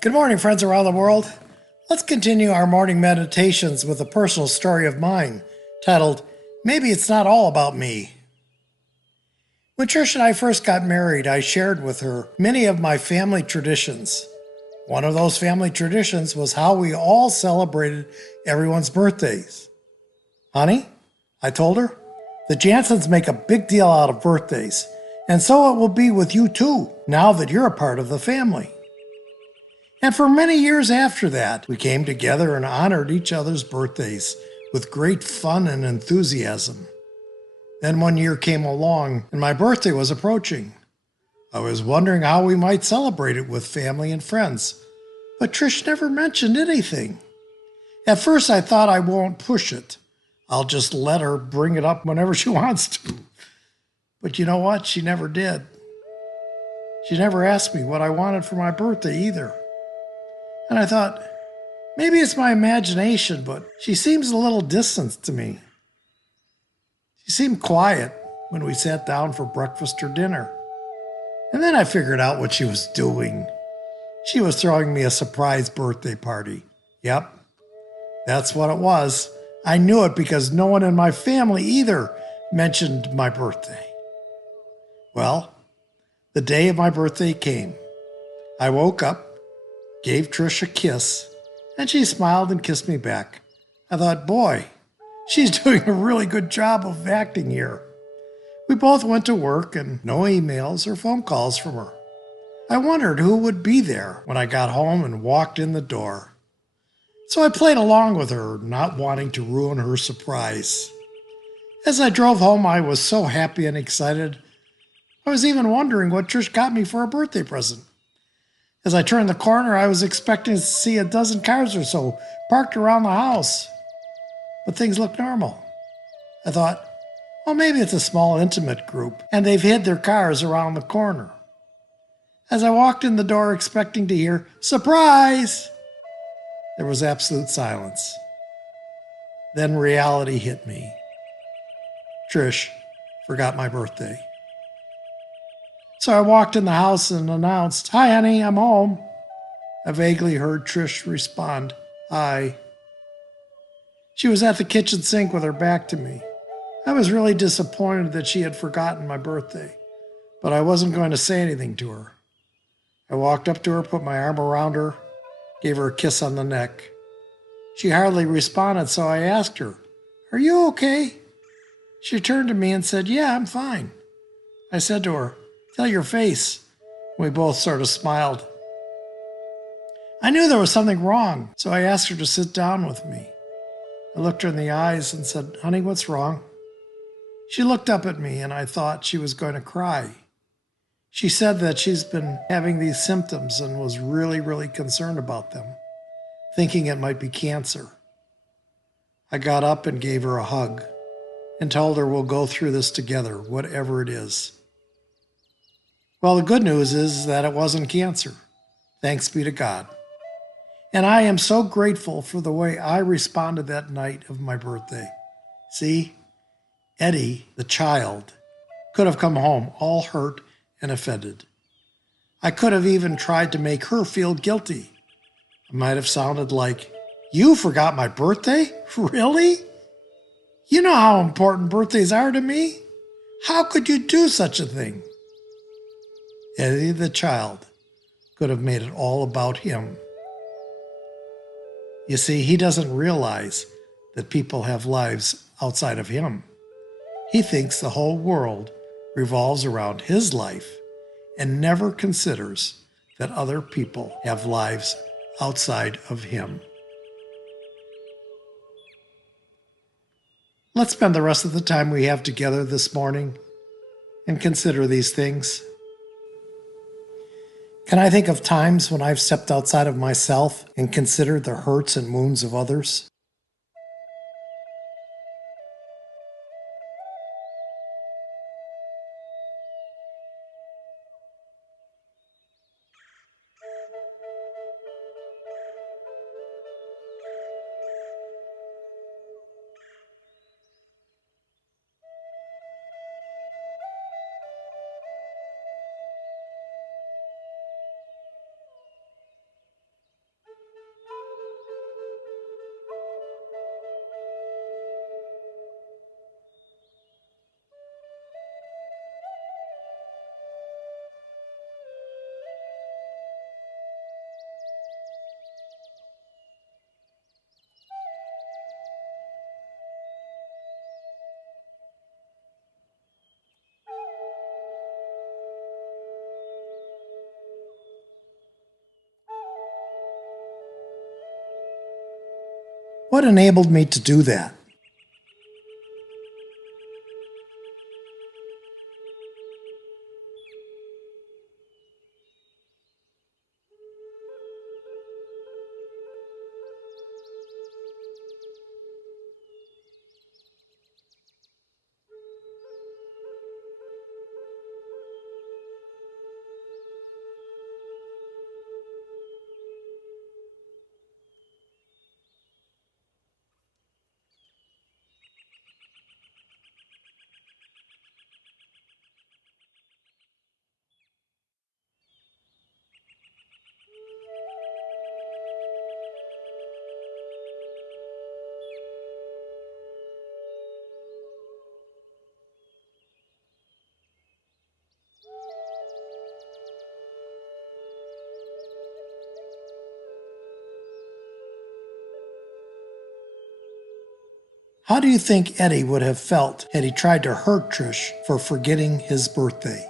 Good morning, friends around the world. Let's continue our morning meditations with a personal story of mine titled, Maybe It's Not All About Me. When Trish and I first got married, I shared with her many of my family traditions. One of those family traditions was how we all celebrated everyone's birthdays. Honey, I told her, the Jansens make a big deal out of birthdays, and so it will be with you too, now that you're a part of the family. And for many years after that, we came together and honored each other's birthdays with great fun and enthusiasm. Then one year came along and my birthday was approaching. I was wondering how we might celebrate it with family and friends, but Trish never mentioned anything. At first I thought I won't push it. I'll just let her bring it up whenever she wants to. But you know what? She never did. She never asked me what I wanted for my birthday either. And I thought, maybe it's my imagination, but she seems a little distant to me. She seemed quiet when we sat down for breakfast or dinner. And then I figured out what she was doing. She was throwing me a surprise birthday party. Yep, that's what it was. I knew it because no one in my family either mentioned my birthday. Well, the day of my birthday came. I woke up, gave Trish a kiss, and she smiled and kissed me back. I thought, boy, she's doing a really good job of acting here. We both went to work and no emails or phone calls from her. I wondered who would be there when I got home and walked in the door. So I played along with her, not wanting to ruin her surprise. As I drove home, I was so happy and excited. I was even wondering what Trish got me for a birthday present. As I turned the corner, I was expecting to see a dozen cars or so parked around the house. But things looked normal. I thought, well, maybe it's a small, intimate group, and they've hid their cars around the corner. As I walked in the door expecting to hear, "Surprise!" there was absolute silence. Then reality hit me. Trish forgot my birthday. So I walked in the house and announced, "Hi, honey, I'm home." I vaguely heard Trish respond, "Hi." She was at the kitchen sink with her back to me. I was really disappointed that she had forgotten my birthday, but I wasn't going to say anything to her. I walked up to her, put my arm around her, gave her a kiss on the neck. She hardly responded, so I asked her, "Are you okay?" She turned to me and said, "Yeah, I'm fine." I said to her, "Tell your face." We both sort of smiled. I knew there was something wrong, so I asked her to sit down with me. I looked her in the eyes and said, "Honey, what's wrong?" She looked up at me and I thought she was going to cry. She said that she's been having these symptoms and was really concerned about them, thinking it might be cancer. I got up and gave her a hug and told her we'll go through this together, whatever it is. Well, the good news is that it wasn't cancer. Thanks be to God. And I am so grateful for the way I responded that night of my birthday. See, Eddie, the child, could have come home all hurt and offended. I could have even tried to make her feel guilty. I might have sounded like, "You forgot my birthday? Really? You know how important birthdays are to me. How could you do such a thing?" Eddie, the child, could have made it all about him. You see, he doesn't realize that people have lives outside of him. He thinks the whole world revolves around his life and never considers that other people have lives outside of him. Let's spend the rest of the time we have together this morning and consider these things. Can I think of times when I've stepped outside of myself and considered the hurts and wounds of others? What enabled me to do that? How do you think Eddie would have felt had he tried to hurt Trish for forgetting his birthday?